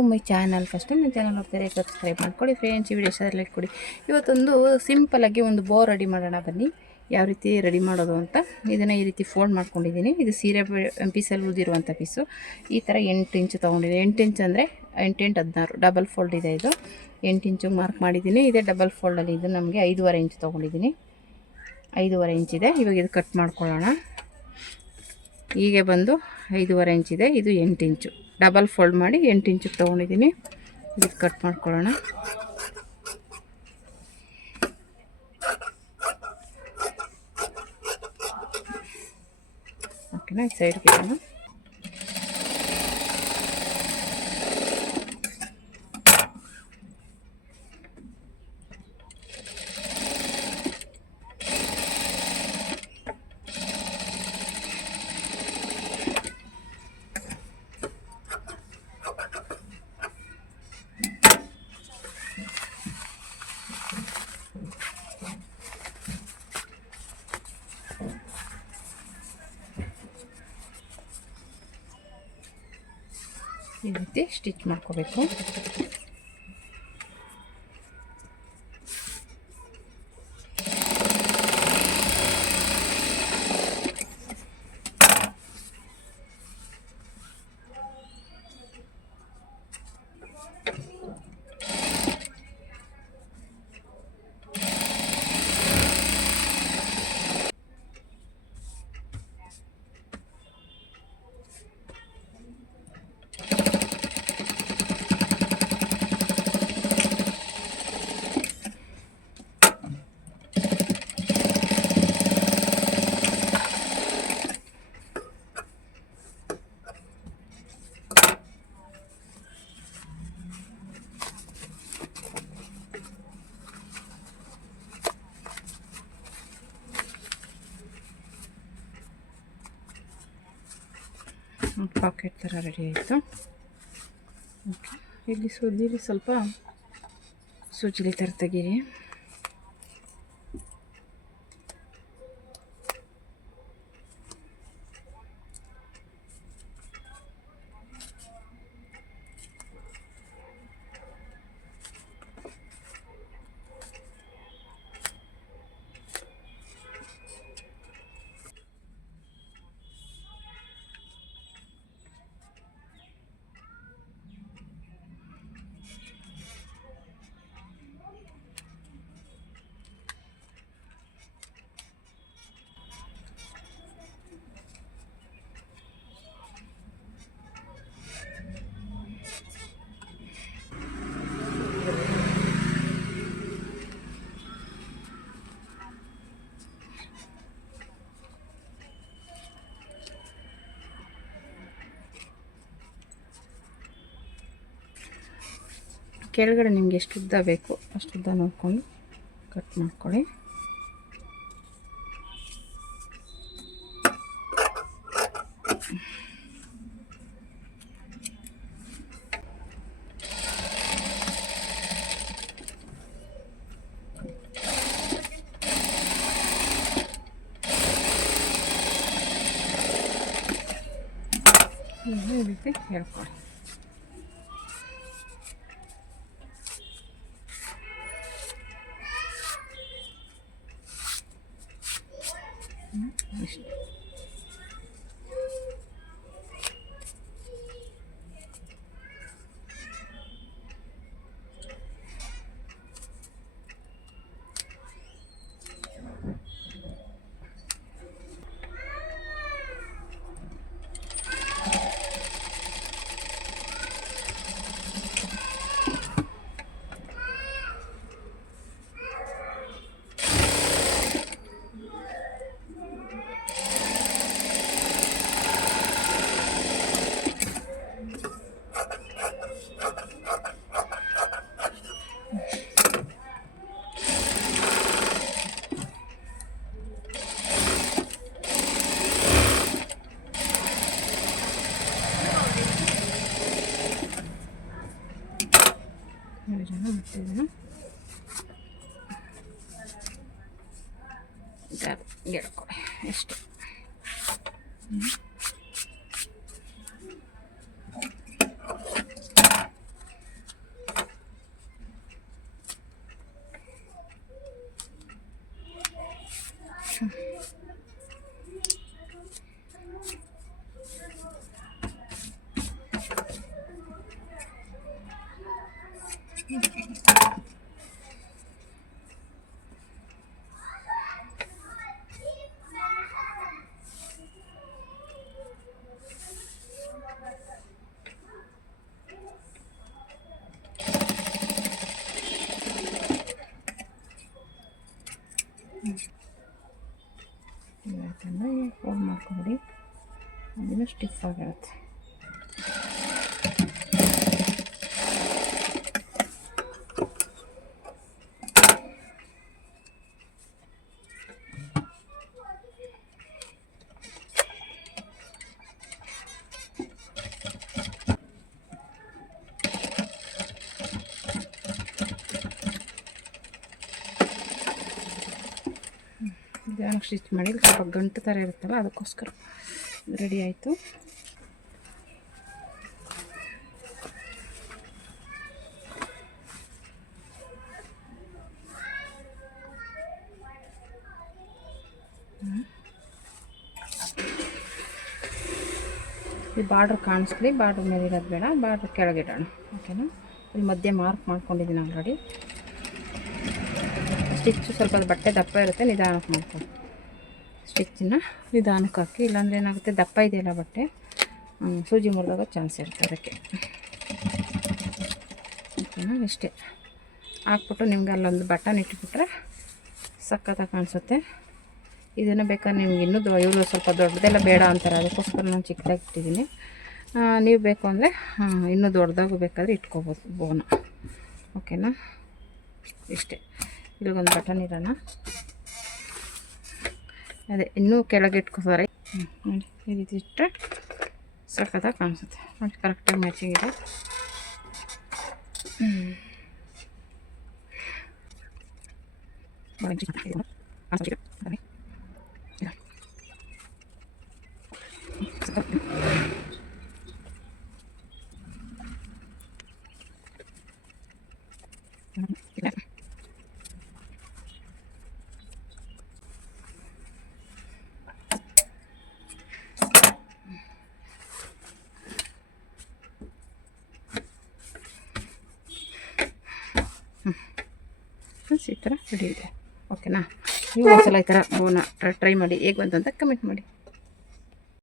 To my channel. First ನನ್ನ channel ಹೋಗ್ತಾರೆ subscribe ಮಾಡ್ಕೊಳ್ಳಿ ಫ್ರೆಂಡ್ಸ್. ಈ ವಿಡಿಯೋ ಇಷ್ಟ ಲೈಕ್ ಕೊಡಿ. ಇವತ್ತೊಂದು ಸಿಂಪಲಾಗಿ ಒಂದು ಬೋ ರೆಡಿ ಮಾಡೋಣ ಬನ್ನಿ. ಯಾವ ರೀತಿ ರೆಡಿ ಮಾಡೋದು ಅಂತ. ಇದನ್ನು ಈ ರೀತಿ ಫೋಲ್ಡ್ ಮಾಡ್ಕೊಂಡಿದ್ದೀನಿ. ಇದು ಸೀರೆ ಪೀಸಲ್ಲಿ ಉಳಿದಿರುವಂಥ ಪೀಸು. ಈ ಥರ 8 ಇಂಚು ತೊಗೊಂಡಿದ್ದೀನಿ. 8 ಇಂಚ್ ಅಂದರೆ 8 8 16 ಡಬಲ್ ಫೋಲ್ಡ್ ಇದೆ. ಇದು 8 ಇಂಚು ಮಾರ್ಕ್ ಮಾಡಿದ್ದೀನಿ. ಇದೇ ಡಬಲ್ ಫೋಲ್ಡಲ್ಲಿ ಇದು ನಮಗೆ 5.5 ಇಂಚ್ ತೊಗೊಂಡಿದ್ದೀನಿ. 5.5 ಇಂಚಿದೆ. ಇವಾಗ ಇದು ಕಟ್ ಮಾಡ್ಕೊಳ್ಳೋಣ. ಹೀಗೆ ಬಂದು 5.5 ಇಂಚಿದೆ. ಇದು 8 ಇಂಚು ಡಬಲ್ ಫೋಲ್ಡ್ ಮಾಡಿ 8 ಇಂಚಿಗೆ ತೊಗೊಂಡಿದ್ದೀನಿ. ಇದಕ್ಕೆ ಕಟ್ ಮಾಡ್ಕೊಳ್ಳೋಣ. ಓಕೆನಾ, ಸೈಡ್ಗೆ ಇಡೋಣ. ಈ ರೀತಿ ಸ್ಟಿಚ್ ಮಾಡ್ಕೋಬೇಕು. ಪಾಕೆಟ್ ಥರ ರೆಡಿ ಆಯಿತು. ಓಕೆ, ಇಲ್ಲಿ ಸ್ವಲ್ಪ ಸೂಜಿಲಿ ಥರ ತೆಗೀರಿ. ಕೆಳಗಡೆ ನಿಮಗೆ ಎಷ್ಟು ಉದ್ದ ಬೇಕು ಅಷ್ಟು ಉದ್ದ ನೋಡಿಕೊಂಡು ಕಟ್ ಮಾಡ್ಕೊಳ್ಳಿ. ಈ ರೀತಿ ಹೇಳ್ಕೊಳ್ಳಿ. ಇಷ್ಟು ಗೆಡ್ಕೊಳ್ಳಿ ಎಷ್ಟು. ಯಾಕಂದರೆ ಫೋಲ್ಡ್ ಮಾಡ್ಕೊಂಬಿಡಿ, ಅದನ್ನು ಸ್ಟಿಫ್ ಆಗಿರುತ್ತೆ. ನಿಧಾನಕ್ಕೆ ಸ್ಟಿಚ್ ಮಾಡಿ, ಸ್ವಲ್ಪ ಗಂಟು ಥರ ಇರುತ್ತಲ್ಲ ಅದಕ್ಕೋಸ್ಕರ. ರೆಡಿ ಆಯಿತು. ಈ ಬಾರ್ಡ್ರ್ ಕಾಣಿಸ್ಲಿ, ಬಾರ್ಡ್ರ್ ಮೇಲೆ ಇರೋದು ಬೇಡ, ಬಾರ್ಡ್ರ್ ಕೆಳಗಿಡೋಣ. ಓಕೆನಾ? ಇಲ್ಲಿ ಮಧ್ಯೆ ಮಾರ್ಕ್ ಮಾಡ್ಕೊಂಡಿದ್ದೀನಿ ಆಲ್ರೆಡಿ. ಸ್ಟಿಚ್ಚು ಸ್ವಲ್ಪ ಬಟ್ಟೆ ದಪ್ಪ ಇರುತ್ತೆ, ನಿಧಾನಕ್ಕೆ ಮಾಡ್ಕೊಂಡು ಸ್ಟಿಚ್ಚನ್ನ ನಿಧಾನಕ್ಕೆ ಹಾಕಿ, ಇಲ್ಲಾಂದರೆ ಏನಾಗುತ್ತೆ, ದಪ್ಪ ಇದೆಯಲ್ಲ ಬಟ್ಟೆ, ಸೂಜಿ ಮುರಿದಾಗ ಚಾನ್ಸ್ ಇರುತ್ತೆ ಅದಕ್ಕೆ. ಓಕೆನಾ? ಇಷ್ಟೇ ಹಾಕ್ಬಿಟ್ಟು ನಿಮ್ಗೆ ಅಲ್ಲೊಂದು ಬಟನ್ ಇಟ್ಬಿಟ್ರೆ ಸಖತ್ತಾಗಿ ಕಾಣಿಸುತ್ತೆ. ಇದನ್ನು ಬೇಕಾದ್ರೆ ನಿಮ್ಗೆ ಇನ್ನೂ ಇವರು ಸ್ವಲ್ಪ ದೊಡ್ಡದೆಲ್ಲ ಬೇಡ ಅಂತಾರೆ, ಅದಕ್ಕೋಸ್ಕರ ನಾನು ಚಿಕ್ಕದಾಗಿ ಇಟ್ಟಿದ್ದೀನಿ. ನೀವು ಬೇಕು ಅಂದರೆ ಇನ್ನೂ ದೊಡ್ಡದಾಗೂ ಬೇಕಾದರೆ ಇಟ್ಕೋಬೋದು ಬೋನ. ಓಕೆನಾ? ಇಷ್ಟೇ. ಇಲ್ಲಿಗೊಂದು ಬಟನ್ ಇರೋಣ. ಅದೇ ಇನ್ನೂ ಕೆಳಗೆ ಇಟ್ಕೋತಾರೆ. ನೋಡಿ ಈ ರೀತಿ ಇಟ್ಟರೆ ಸಖತ್ತಾಗಿ ಕಾಣಿಸುತ್ತೆ. ನೋಡಿ ಕರೆಕ್ಟಾಗಿ ಮ್ಯಾಚಿಂಗ್ ಇದೆ. ಈ ಥರ ರೆಡಿ ಇದೆ. ಓಕೆನಾ? ನೀವು ಒಂದ್ಸಲ ಈ ಥರ ಬೋನ ಟ್ರೈ ಮಾಡಿ, ಹೇಗೆ ಬಂತು ಅಂತ ಕಮೆಂಟ್ ಮಾಡಿ.